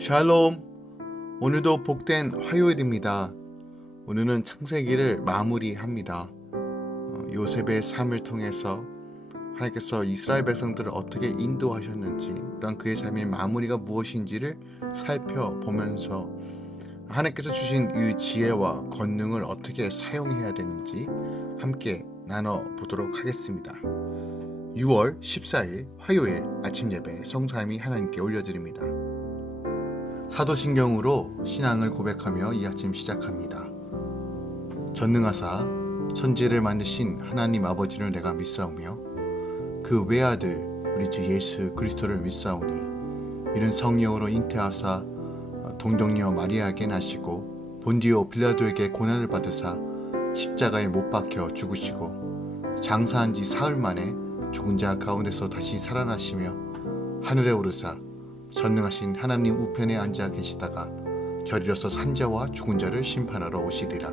샬롬. 오늘도 복된 화요일입니다. 오늘은 창세기를 마무리합니다. 요셉의 삶을 통해서 하나님께서 이스라엘 백성들을 어떻게 인도하셨는지, 또한 그의 삶의 마무리가 무엇인지를 살펴보면서 하나님께서 주신 이 지혜와 권능을 어떻게 사용해야 되는지 함께 나눠보도록 하겠습니다. 6월 14일 화요일 아침 예배 성삼위 하나님께 올려드립니다. 사도신경으로 신앙을 고백하며 이 아침 시작합니다. 전능하사 천지를 만드신 하나님 아버지를 내가 믿사오며 그 외아들 우리 주 예수 그리스도를 믿사오니 이는 성령으로 잉태하사 동정녀 마리아에게 나시고 본디오 빌라도에게 고난을 받으사 십자가에 못 박혀 죽으시고 장사한 지 사흘 만에 죽은 자 가운데서 다시 살아나시며 하늘에 오르사 전능하신 하나님 우편에 앉아 계시다가 저리로서 산자와 죽은 자를 심판하러 오시리라.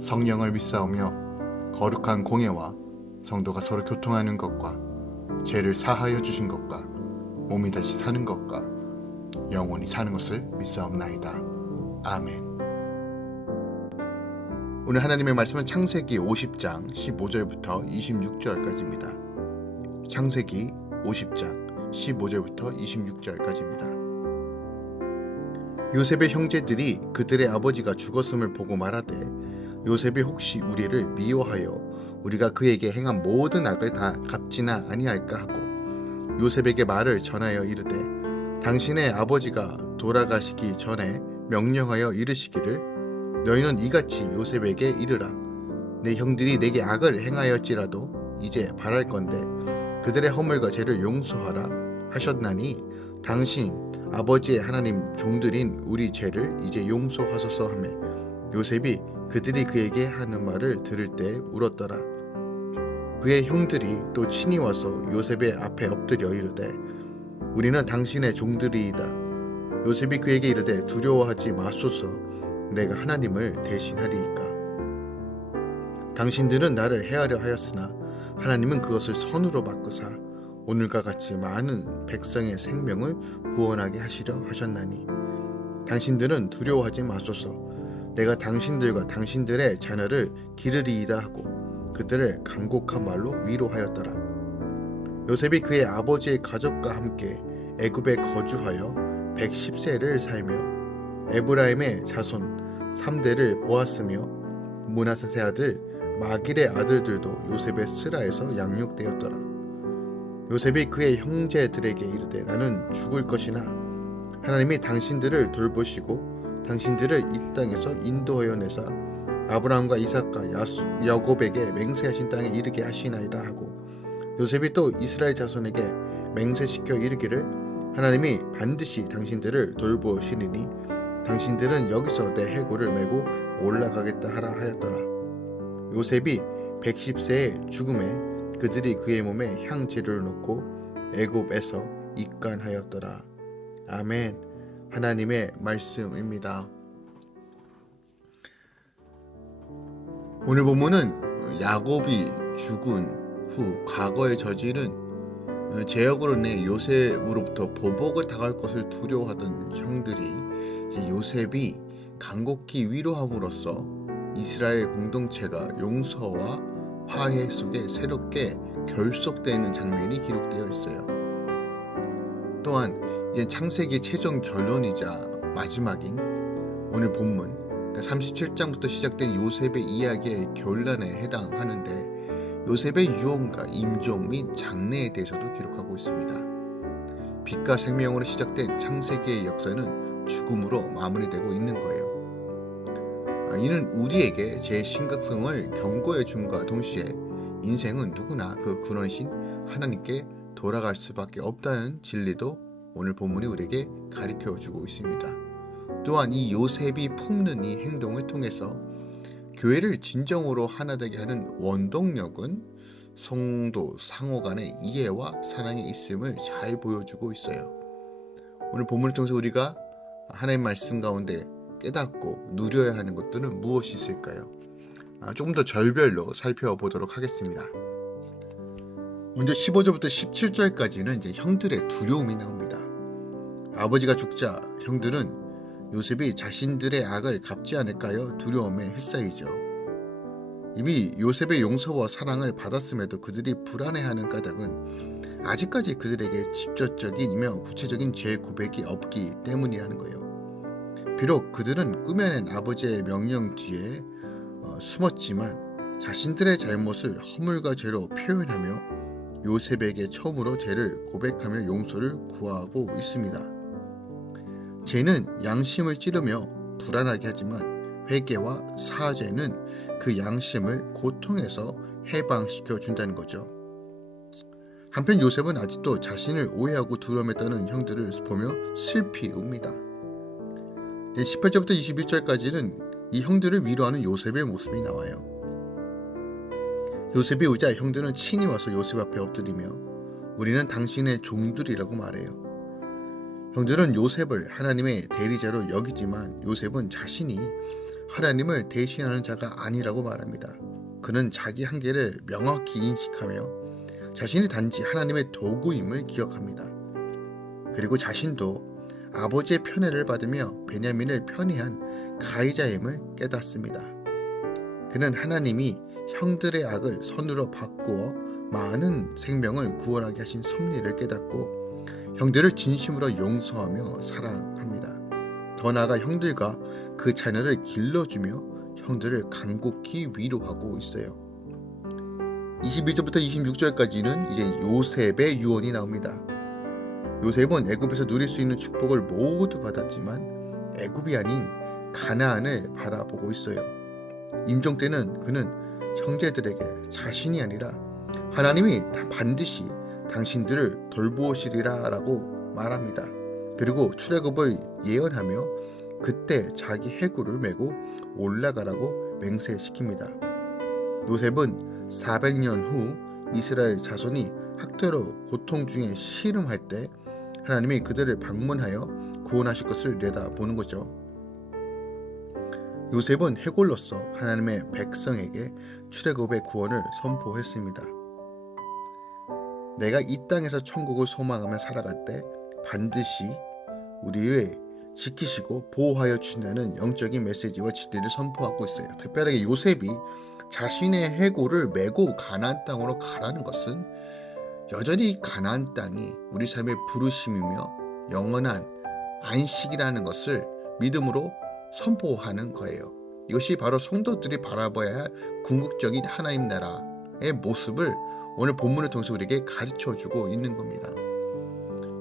성령을 믿사오며 거룩한 공예와 성도가 서로 교통하는 것과 죄를 사하여 주신 것과 몸이 다시 사는 것과 영원히 사는 것을 믿사옵나이다. 아멘. 오늘 하나님의 말씀은 창세기 50장 15절부터 26절까지입니다. 창세기 50장 15절부터 26절까지입니다. 요셉의 형제들이 그들의 아버지가 죽었음을 보고 말하되 요셉이 혹시 우리를 미워하여 우리가 그에게 행한 모든 악을 다 갚지나 아니할까 하고 요셉에게 말을 전하여 이르되 당신의 아버지가 돌아가시기 전에 명령하여 이르시기를 너희는 이같이 요셉에게 이르라. 내 형들이 내게 악을 행하였지라도 이제 바랄 건대 그들의 허물과 죄를 용서하라 하셨나니 당신 아버지의 하나님 종들인 우리 죄를 이제 용서하소서 하며 요셉이 그들이 그에게 하는 말을 들을 때 울었더라. 그의 형들이 또 친히 와서 요셉의 앞에 엎드려 이르되 우리는 당신의 종들이이다. 요셉이 그에게 이르되 두려워하지 마소서. 내가 하나님을 대신하리이까. 당신들은 나를 해하려 하였으나 하나님은 그것을 선으로 바꾸사 오늘과 같이 많은 백성의 생명을 구원하게 하시려 하셨나니 당신들은 두려워하지 마소서. 내가 당신들과 당신들의 자녀를 기르리이다 하고 그들을 간곡한 말로 위로하였더라. 요셉이 그의 아버지의 가족과 함께 애굽에 거주하여 110세를 살며 에브라임의 자손 3대를 보았으며 므낫세 아들 마길의 아들들도 요셉의 스라에서 양육되었더라. 요셉이 그의 형제들에게 이르되 나는 죽을 것이나 하나님이 당신들을 돌보시고 당신들을 이 땅에서 인도하여 내사 아브라함과 이삭과 야곱에게 맹세하신 땅에 이르게 하시나이다 하고 요셉이 또 이스라엘 자손에게 맹세시켜 이르기를 하나님이 반드시 당신들을 돌보시리니 당신들은 여기서 내 해골을 메고 올라가겠다 하라 하였더라. 요셉이 110세의 죽음에 그들이 그의 몸에 향재료를 놓고 애굽에서 입간하였더라. 아멘. 하나님의 말씀입니다. 오늘 본문은 야곱이 죽은 후 과거에 저지른 죄악으로 인해 요셉으로부터 보복을 당할 것을 두려워하던 형들이 이제 요셉이 간곡히 위로함으로써 이스라엘 공동체가 용서와 화해 속에 새롭게 결속되는 장면이 기록되어 있어요. 또한 이제 창세기의 최종 결론이자 마지막인 오늘 본문 37장부터 시작된 요셉의 이야기의 결론에 해당하는데 요셉의 유언과 임종 및 장래에 대해서도 기록하고 있습니다. 빛과 생명으로 시작된 창세기의 역사는 죽음으로 마무리되고 있는 거예요. 이는 우리에게 제 심각성을 경고해 줌과 동시에 인생은 누구나 그 근원이신 하나님께 돌아갈 수밖에 없다는 진리도 오늘 본문이 우리에게 가르쳐주고 있습니다. 또한 이 요셉이 품는 이 행동을 통해서 교회를 진정으로 하나 되게 하는 원동력은 성도 상호 간의 이해와 사랑이 있음을 잘 보여주고 있어요. 오늘 본문을 통해서 우리가 하나님의 말씀 가운데 깨닫고 누려야 하는 것들은 무엇이 있을까요? 조금 더 절별로 살펴보도록 하겠습니다. 먼저 15절부터 17절까지는 이제 형들의 두려움이 나옵니다. 아버지가 죽자 형들은 요셉이 자신들의 악을 갚지 않을까요? 두려움에 휩싸이죠. 이미 요셉의 용서와 사랑을 받았음에도 그들이 불안해하는 까닭은 아직까지 그들에게 직접적이며 구체적인 죄 고백이 없기 때문이라는 거예요. 비록 그들은 꾸며낸 아버지의 명령 뒤에 숨었지만 자신들의 잘못을 허물과 죄로 표현하며 요셉에게 처음으로 죄를 고백하며 용서를 구하고 있습니다. 죄는 양심을 찌르며 불안하게 하지만 회개와 사죄는 그 양심을 고통에서 해방시켜 준다는 거죠. 한편 요셉은 아직도 자신을 오해하고 두려움에 떠는 형들을 보며 슬피 웁니다. 18절부터 21절까지는 이 형들을 위로하는 요셉의 모습이 나와요. 요셉이 오자 형들은 친히 와서 요셉 앞에 엎드리며 우리는 당신의 종들이라고 말해요. 형들은 요셉을 하나님의 대리자로 여기지만 요셉은 자신이 하나님을 대신하는 자가 아니라고 말합니다. 그는 자기 한계를 명확히 인식하며 자신이 단지 하나님의 도구임을 기억합니다. 그리고 자신도 아버지의 편애를 받으며 베냐민을 편애한 가해자임을 깨닫습니다. 그는 하나님이 형들의 악을 선으로 바꾸어 많은 생명을 구원하게 하신 섭리를 깨닫고 형들을 진심으로 용서하며 사랑합니다. 더 나아가 형들과 그 자녀를 길러주며 형들을 간곡히 위로하고 있어요. 22절부터 26절까지는 이제 요셉의 유언이 나옵니다. 요셉은 애굽에서 누릴 수 있는 축복을 모두 받았지만 애굽이 아닌 가나안을 바라보고 있어요. 임종 때는 그는 형제들에게 자신이 아니라 하나님이 반드시 당신들을 돌보시리라 라고 말합니다. 그리고 출애굽을 예언하며 그때 자기 해골을 메고 올라가라고 맹세시킵니다. 요셉은 400년 후 이스라엘 자손이 학대로 고통 중에 씨름할 때 하나님이 그들을 방문하여 구원하실 것을 내다보는 거죠. 요셉은 해골로서 하나님의 백성에게 출애굽의 구원을 선포했습니다. 내가 이 땅에서 천국을 소망하며 살아갈 때 반드시 우리를 지키시고 보호하여 주신다는 영적인 메시지와 진리를 선포하고 있어요. 특별하게 요셉이 자신의 해골을 메고 가나안 땅으로 가라는 것은 여전히 가나안 땅이 우리 삶의 부르심이며 영원한 안식이라는 것을 믿음으로 선포하는 거예요. 이것이 바로 성도들이 바라봐야 할 궁극적인 하나님 나라의 모습을 오늘 본문을 통해서 우리에게 가르쳐주고 있는 겁니다.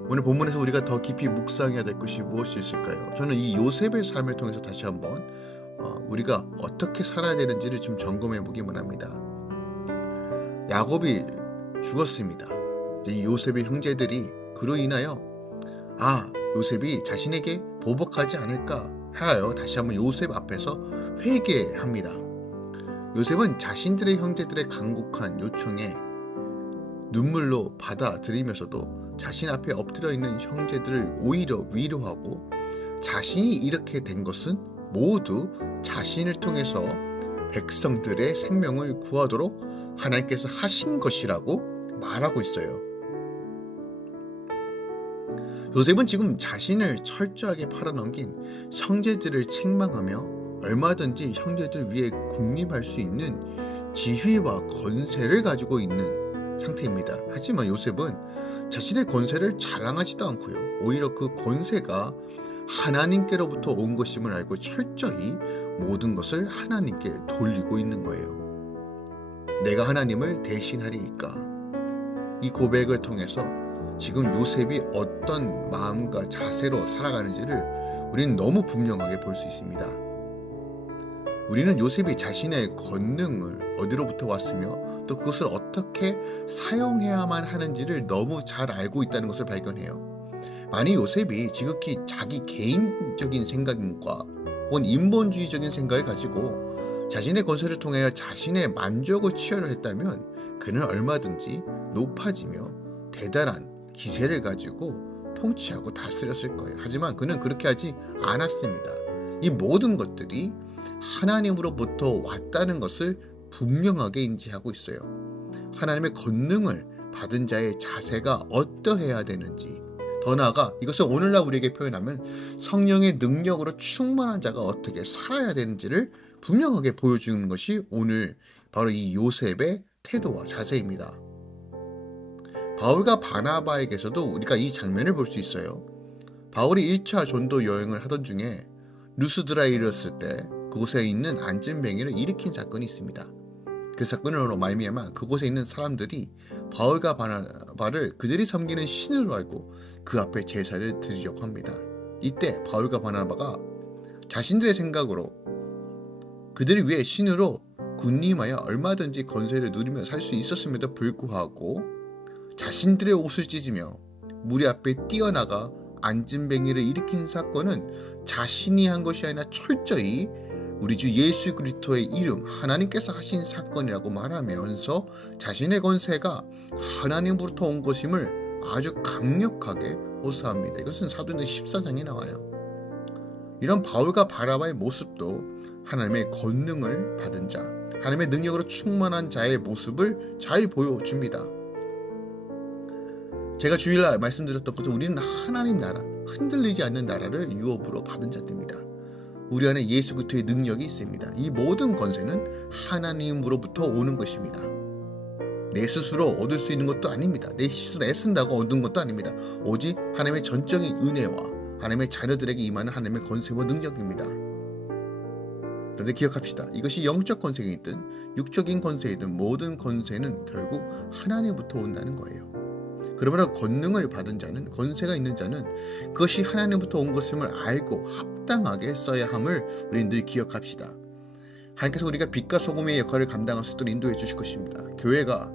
오늘 본문에서 우리가 더 깊이 묵상해야 될 것이 무엇이 있을까요? 저는 이 요셉의 삶을 통해서 다시 한번 우리가 어떻게 살아야 되는지를 좀 점검해 보기만 합니다. 야곱이 죽었습니다. 이 요셉의 형제들이 그로 인하여 요셉이 자신에게 보복하지 않을까 하여 다시 한번 요셉 앞에서 회개합니다. 요셉은 자신들의 형제들의 간곡한 요청에 눈물로 받아들이면서도 자신 앞에 엎드려 있는 형제들을 오히려 위로하고 자신이 이렇게 된 것은 모두 자신을 통해서 백성들의 생명을 구하도록 하나님께서 하신 것이라고 말하고 있어요. 요셉은 지금 자신을 철저하게 팔아넘긴 형제들을 책망하며 얼마든지 형제들 위에 군림할 수 있는 지위와 권세를 가지고 있는 상태입니다. 하지만 요셉은 자신의 권세를 자랑하지도 않고요. 오히려 그 권세가 하나님께로부터 온 것임을 알고 철저히 모든 것을 하나님께 돌리고 있는 거예요. 내가 하나님을 대신하리이까. 이 고백을 통해서 지금 요셉이 어떤 마음과 자세로 살아가는지를 우리는 너무 분명하게 볼 수 있습니다. 우리는 요셉이 자신의 권능을 어디로부터 왔으며 또 그것을 어떻게 사용해야만 하는지를 너무 잘 알고 있다는 것을 발견해요. 만약 요셉이 지극히 자기 개인적인 생각과 혹은 인본주의적인 생각을 가지고 자신의 권세를 통하여 자신의 만족을 취하려 했다면 그는 얼마든지 높아지며 대단한 기세를 가지고 통치하고 다스렸을 거예요. 하지만 그는 그렇게 하지 않았습니다. 이 모든 것들이 하나님으로부터 왔다는 것을 분명하게 인지하고 있어요. 하나님의 권능을 받은 자의 자세가 어떠해야 되는지, 더 나아가 이것을 오늘날 우리에게 표현하면 성령의 능력으로 충만한 자가 어떻게 살아야 되는지를 분명하게 보여주는 것이 오늘 바로 이 요셉의 태도와 자세입니다. 바울과 바나바에게서도 우리가 이 장면을 볼 수 있어요. 바울이 1차 전도 여행을 하던 중에 루스드라에 이르렀을 때 그곳에 있는 안진뱅이를 일으킨 사건이 있습니다. 그 사건으로 말미암아 그곳에 있는 사람들이 바울과 바나바를 그들이 섬기는 신으로 알고 그 앞에 제사를 드리려고 합니다. 이때 바울과 바나바가 자신들의 생각으로 그들을 위해 신으로 군림하여 얼마든지 권세를 누리며 살 수 있었음에도 불구하고 자신들의 옷을 찢으며 무리 앞에 뛰어나가 안진뱅이를 일으킨 사건은 자신이 한 것이 아니라 철저히 우리 주 예수 그리스도의 이름 하나님께서 하신 사건이라고 말하면서 자신의 권세가 하나님으로부터 온 것임을 아주 강력하게 호소합니다. 이것은 사도행전 14장에 나와요. 이런 바울과 바나바의 모습도 하나님의 권능을 받은 자, 하나님의 능력으로 충만한 자의 모습을 잘 보여줍니다. 제가 주일날 말씀드렸던 것은 우리는 하나님 나라, 흔들리지 않는 나라를 유업으로 받은 자들입니다. 우리 안에 예수 그리스도의 능력이 있습니다. 이 모든 권세는 하나님으로부터 오는 것입니다. 내 스스로 얻을 수 있는 것도 아닙니다. 내 스스로 애쓴다고 얻는 것도 아닙니다. 오직 하나님의 전적인 은혜와 하나님의 자녀들에게 임하는 하나님의 권세와 능력입니다. 그런데 기억합시다. 이것이 영적 권세이든 육적인 권세이든 모든 권세는 결국 하나님부터 온다는 거예요. 그러므로 권능을 받은 자는, 권세가 있는 자는 그것이 하나님부터 온 것임을 알고 합당하게 써야 함을 우리는 늘 기억합시다. 하나님께서 우리가 빛과 소금의 역할을 감당할 수 있도록 인도해 주실 것입니다. 교회가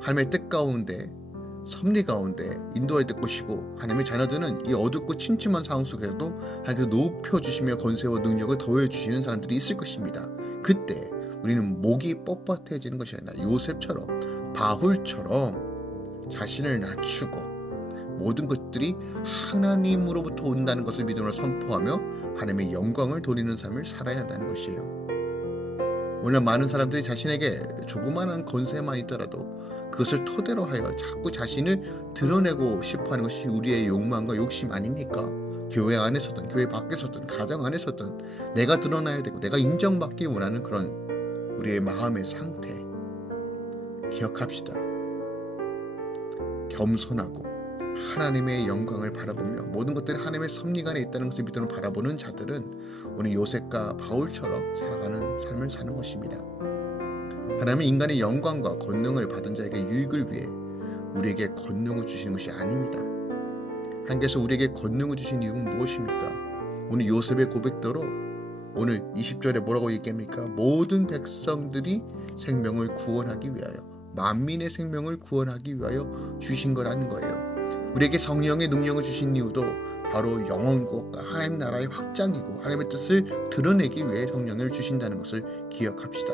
하나님의 뜻 가운데, 섭리 가운데 인도할 때 것이고, 하나님의 자녀들은 이 어둡고 침침한 상황 속에서도 하나님께서 높여주시며 권세와 능력을 더해주시는 사람들이 있을 것입니다. 그때 우리는 목이 뻣뻣해지는 것이 아니라 요셉처럼, 바울처럼 자신을 낮추고 모든 것들이 하나님으로부터 온다는 것을 믿음으로 선포하며 하나님의 영광을 돌리는 삶을 살아야 한다는 것이에요. 오늘 많은 사람들이 자신에게 조그마한 권세만 있더라도 그것을 토대로 하여 자꾸 자신을 드러내고 싶어하는 것이 우리의 욕망과 욕심 아닙니까? 교회 안에서든 교회 밖에서든 가정 안에서든 내가 드러나야 되고 내가 인정받기 원하는 그런 우리의 마음의 상태 기억합시다. 겸손하고 하나님의 영광을 바라보며 모든 것들이 하나님의 섭리가 안에 있다는 것을 믿음으로 바라보는 자들은 오늘 요셉과 바울처럼 살아가는 삶을 사는 것입니다. 하나님은 인간의 영광과 권능을 받은 자에게 유익을 위해 우리에게 권능을 주시는 것이 아닙니다. 하나님께서 우리에게 권능을 주신 이유는 무엇입니까? 오늘 요셉의 고백대로 오늘 20절에 뭐라고 얘기합니까? 모든 백성들이 생명을 구원하기 위하여, 만민의 생명을 구원하기 위하여 주신 거라는 거예요. 우리에게 성령의 능력을 주신 이유도 바로 영원국과 하나님 나라의 확장이고 하나님의 뜻을 드러내기 위해 성령을 주신다는 것을 기억합시다.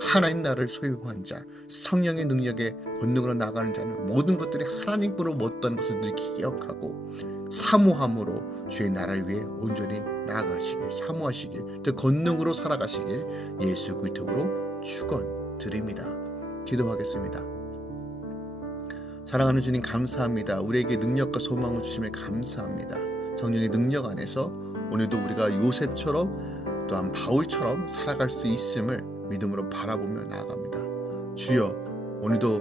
하나님 나라를 소유한 자, 성령의 능력에 권능으로 나가는 자는 모든 것들이 하나님으로 얻다는 것을 늘 기억하고 사모함으로 주의 나라를 위해 온전히 나아가시길, 사모하시길, 또 권능으로 살아가시길 예수 그리스도로 축원드립니다. 기도하겠습니다. 사랑하는 주님 감사합니다. 우리에게 능력과 소망을 주심에 감사합니다. 성령의 능력 안에서 오늘도 우리가 요셉처럼 또한 바울처럼 살아갈 수 있음을 믿음으로 바라보며 나아갑니다. 주여, 오늘도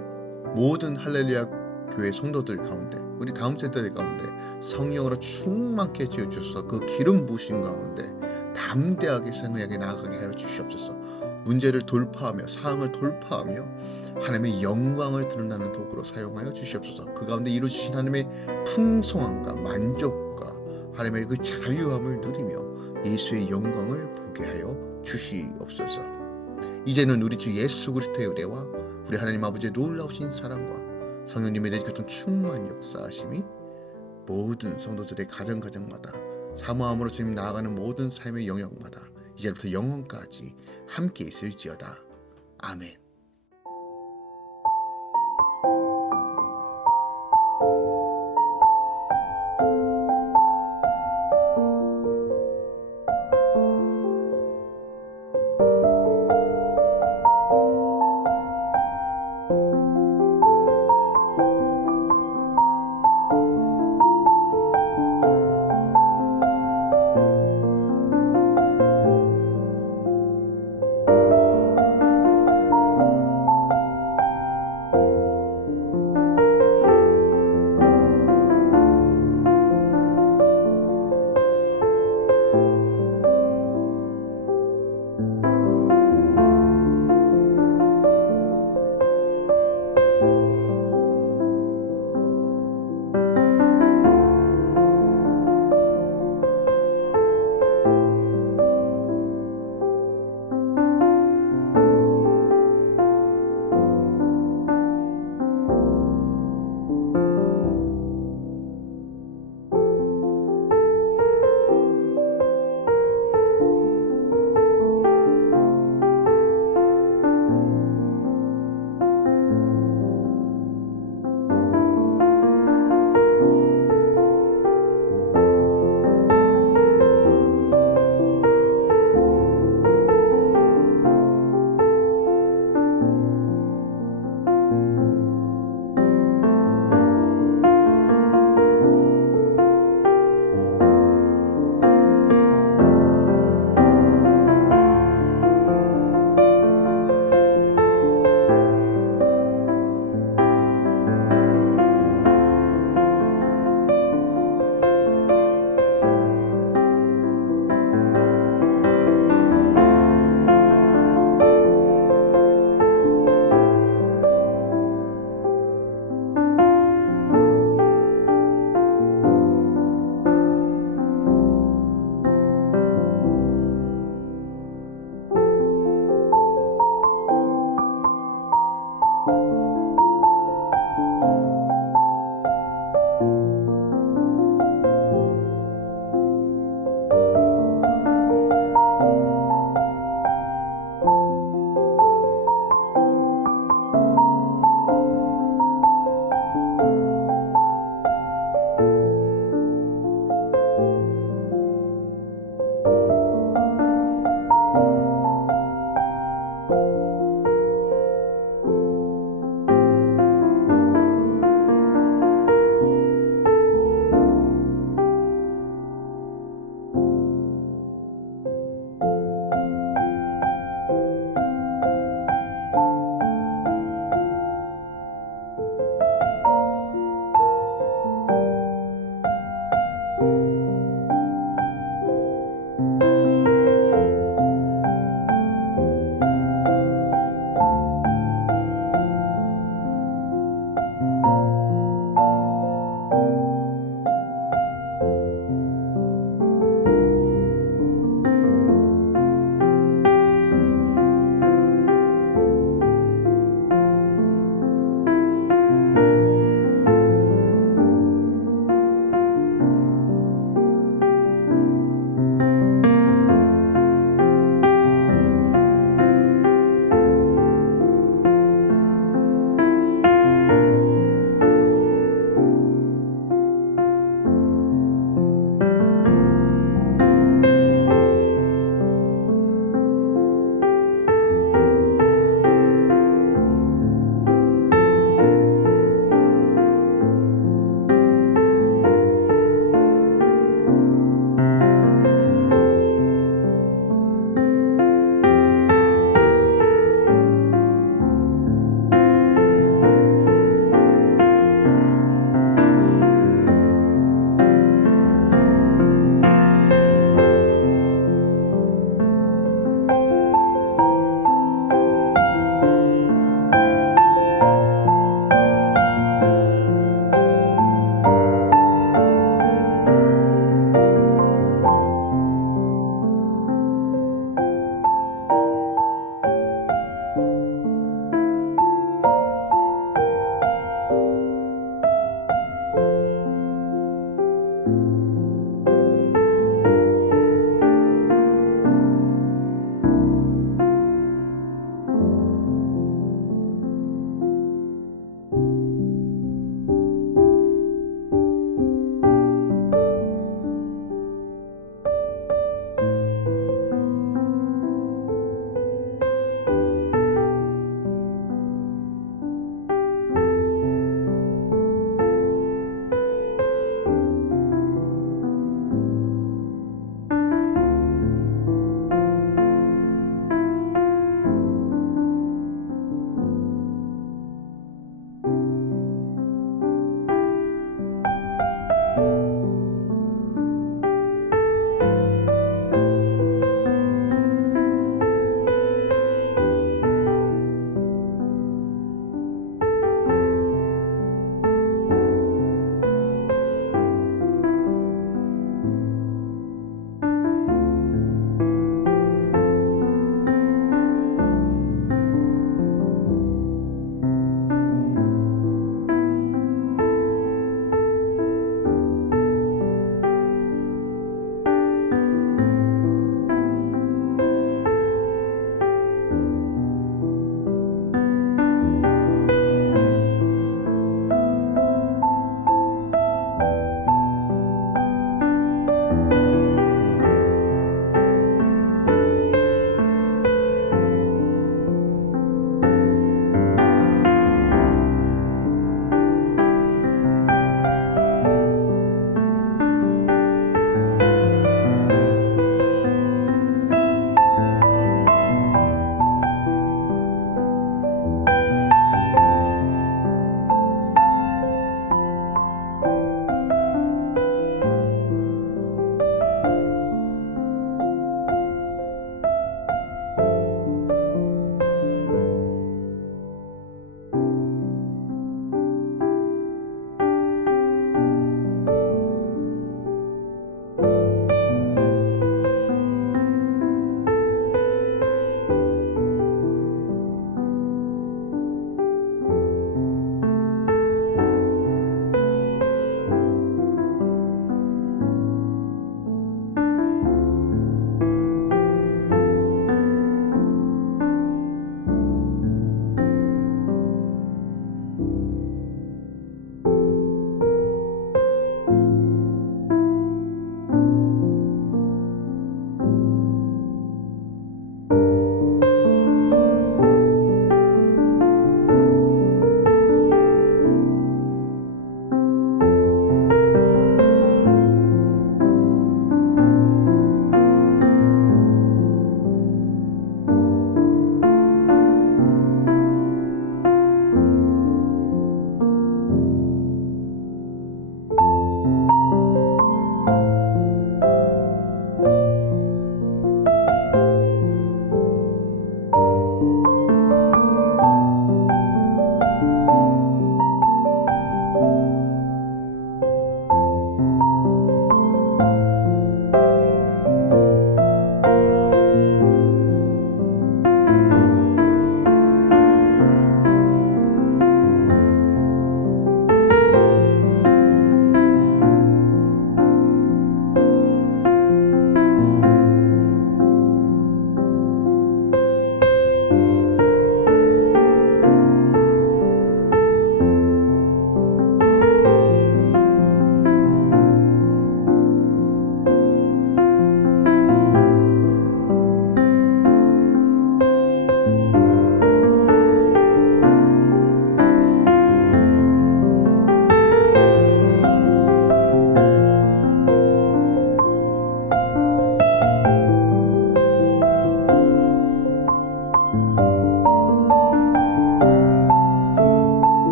모든 할렐루야 교회 성도들 가운데, 우리 다음 세대들 가운데 성령으로 충만케 지어주셔서 그 기름 부으신 가운데 담대하게 생명하게 나아가게 하여 주시옵소서. 문제를 돌파하며 상황을 돌파하며 하나님의 영광을 드러나는 도구로 사용하여 주시옵소서. 그 가운데 이루어주신 하나님의 풍성함과 만족과 하나님의 그 자유함을 누리며 예수의 영광을 보게 하여 주시옵소서. 이제는 우리 주 예수 그리스도의 은혜와 우리 하나님 아버지의 놀라우신 사랑과 성령님의 내주셨던 충만 역사하심이 모든 성도들의 가정마다 사모함으로 주님 나아가는 모든 삶의 영역마다 이제부터 영원까지 함께 있을지어다. 아멘.